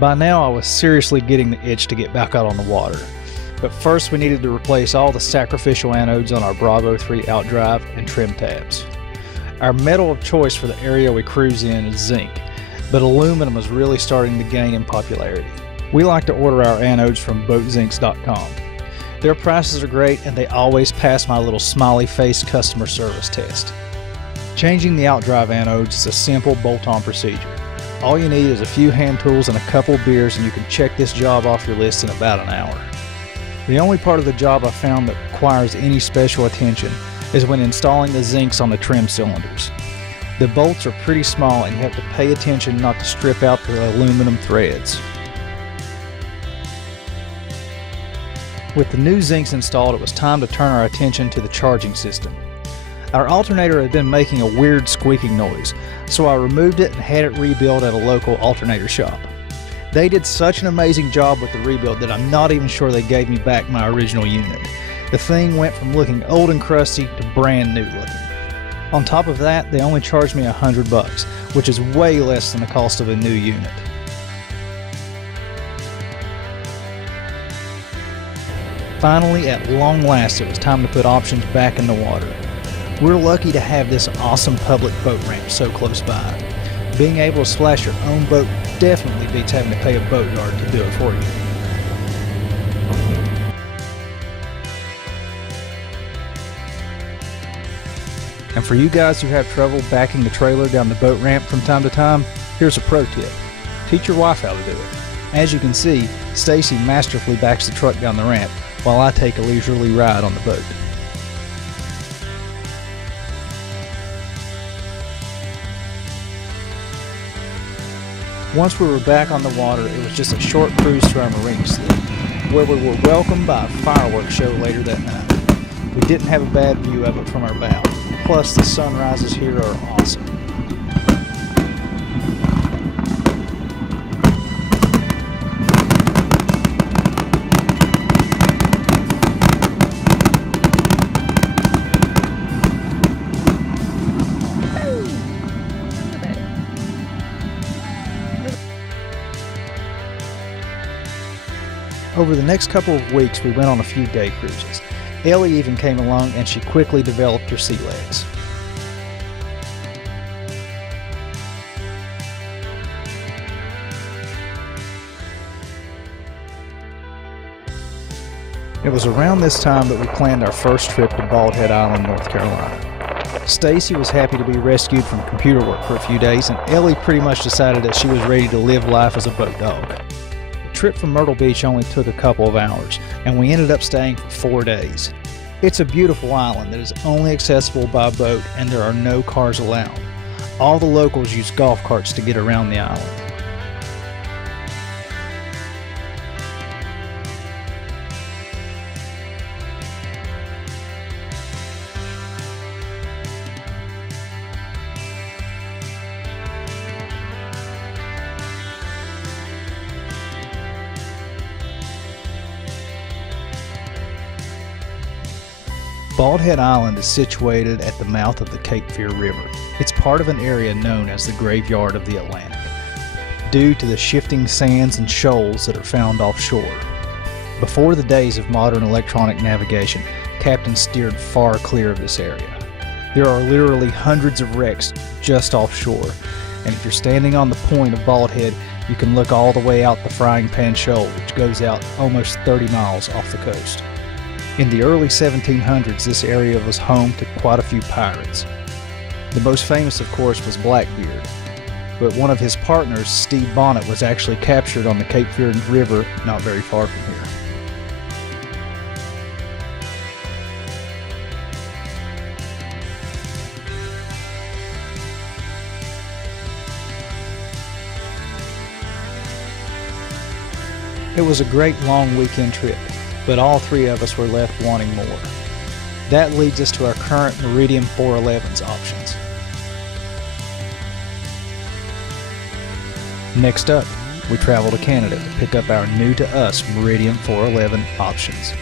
By now I was seriously getting the itch to get back out on the water. But first we needed to replace all the sacrificial anodes on our Ep.3 outdrive and trim tabs. Our metal of choice for the area we cruise in is zinc, but aluminum is really starting to gain in popularity. We like to order our anodes from boatzincs.com. Their prices are great and they always pass my little smiley face customer service test. Changing the outdrive anodes is a simple bolt-on procedure. All you need is a few hand tools and a couple of beers and you can check this job off your list in about an hour. The only part of the job I found that requires any special attention is when installing the zincs on the trim cylinders. The bolts are pretty small and you have to pay attention not to strip out the aluminum threads. With the new zincs installed, it was time to turn our attention to the charging system. Our alternator had been making a weird squeaking noise, so I removed it and had it rebuilt at a local alternator shop. They did such an amazing job with the rebuild that I'm not even sure they gave me back my original unit. The thing went from looking old and crusty to brand new looking. On top of that, they only charged me $100, which is way less than the cost of a new unit. Finally, at long last, it was time to put options back in the water. We're lucky to have this awesome public boat ramp so close by. Being able to splash your own boat definitely beats having to pay a boat yard to do it for you. And for you guys who have trouble backing the trailer down the boat ramp from time to time, here's a pro tip. Teach your wife how to do it. As you can see, Stacy masterfully backs the truck down the ramp while I take a leisurely ride on the boat. Once we were back on the water, it was just a short cruise to our marine slip, where we were welcomed by a fireworks show later that night. We didn't have a bad view of it from our bow, plus the sunrises here are awesome. Over the next couple of weeks, we went on a few day cruises. Ellie even came along and she quickly developed her sea legs. It was around this time that we planned our first trip to Bald Head Island, North Carolina. Stacy was happy to be rescued from computer work for a few days, and Ellie pretty much decided that she was ready to live life as a boat dog. The trip from Myrtle Beach only took a couple of hours, and we ended up staying for 4 days. It's a beautiful island that is only accessible by boat, and there are no cars allowed. All the locals use golf carts to get around the island. Bald Head Island is situated at the mouth of the Cape Fear River. It's part of an area known as the Graveyard of the Atlantic, due to the shifting sands and shoals that are found offshore. Before the days of modern electronic navigation, captains steered far clear of this area. There are literally hundreds of wrecks just offshore, and if you're standing on the point of Bald Head, you can look all the way out the Frying Pan Shoal, which goes out almost 30 miles off the coast. In the early 1700s, this area was home to quite a few pirates. The most famous, of course, was Blackbeard, but one of his partners, Steve Bonnet, was actually captured on the Cape Fear River not very far from here. It was a great long weekend trip, but all three of us were left wanting more. That leads us to our current Meridian 411's options. Next up, we travel to Canada to pick up our new to us Meridian 411 options.